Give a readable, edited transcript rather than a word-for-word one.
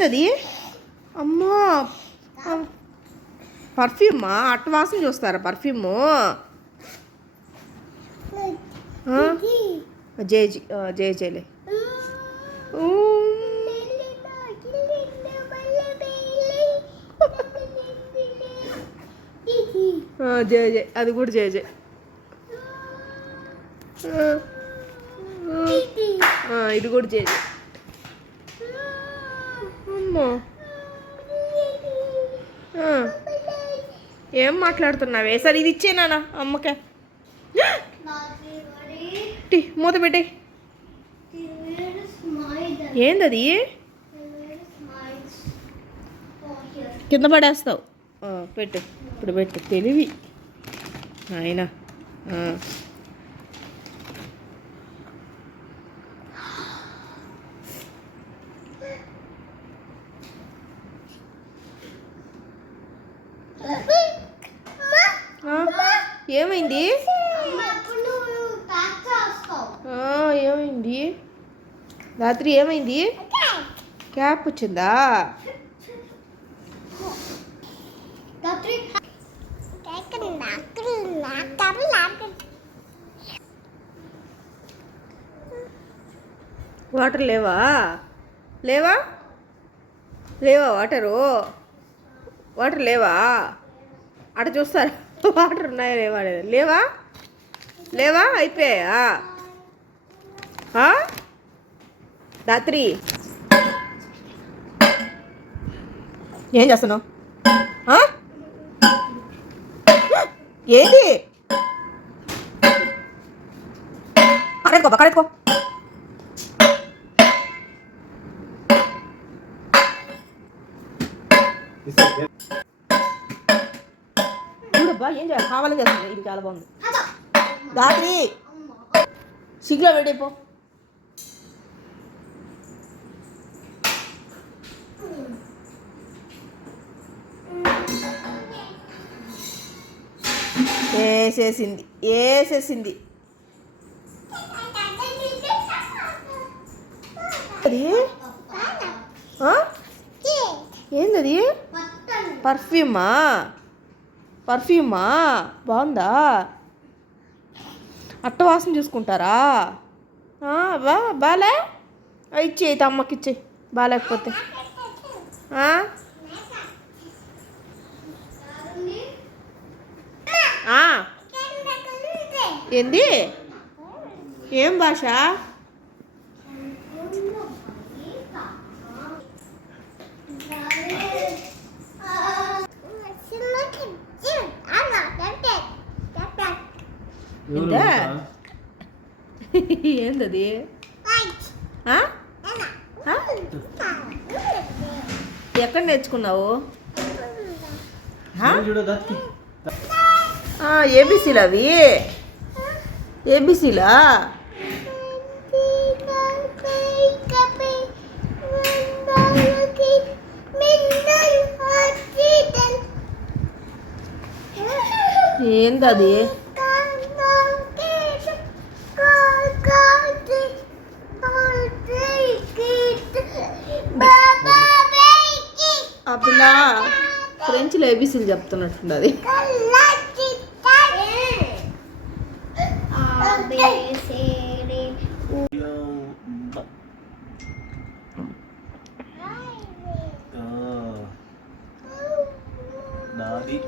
ఏందది? అమ్మా, పర్ఫ్యూమా? అట్టవాసన చూస్తారా పర్ఫ్యూము? జేజీ జేజేలే. జేజే, అది కూడా జేజే. ఇది కూడా జేజే. అమ్మో, ఏం మాట్లాడుతున్నావే? సరే ఇది ఇచ్చేనా అమ్మకే. మూత పెట్టే. ఏందది? కింద పడేస్తావు. పెట్టు, ఇప్పుడు పెట్టు. తెలివి ఆయన. ఏమైంది? ఏమైంది రాత్రి? ఏమైంది? క్యాప్ వచ్చిందా? వాటర్ లేవా? లేవా లేవా వాటరు? వాటర్ లేవా? అట చూస్తారు. వాటర్ ఉన్నాయా లేవా? లేవా లేవా? అయిపోయాయా రాత్రి? ఏం చేస్తున్నావు? ఏంటి? కరెక్టుకో. చూడబ్బా, ఏం చేయాలి? కావాలని చేస్తుంది. ఇది చాలా బాగుంది. రాత్రి సిగ్గులో పెట్టేపో. వేసేసింది. అది ఏందది? పర్ఫ్యూమా? బాగుందా? అట్టవాసన చూసుకుంటారా? బాలే? ఇచ్చేయి, అమ్మకి ఇచ్చేయి. బాగాలేకపోతే ఏంది? ఏం భాష? ఏందది? ఎక్కడ నేర్చుకున్నావు? ఏబీసీలు అవి? ఏబీసీలా? ఏందది? ఆ పిల్ల ఫ్రెంచ్లో ఏబీసీలు చెప్తున్నట్టుంది. అది నాది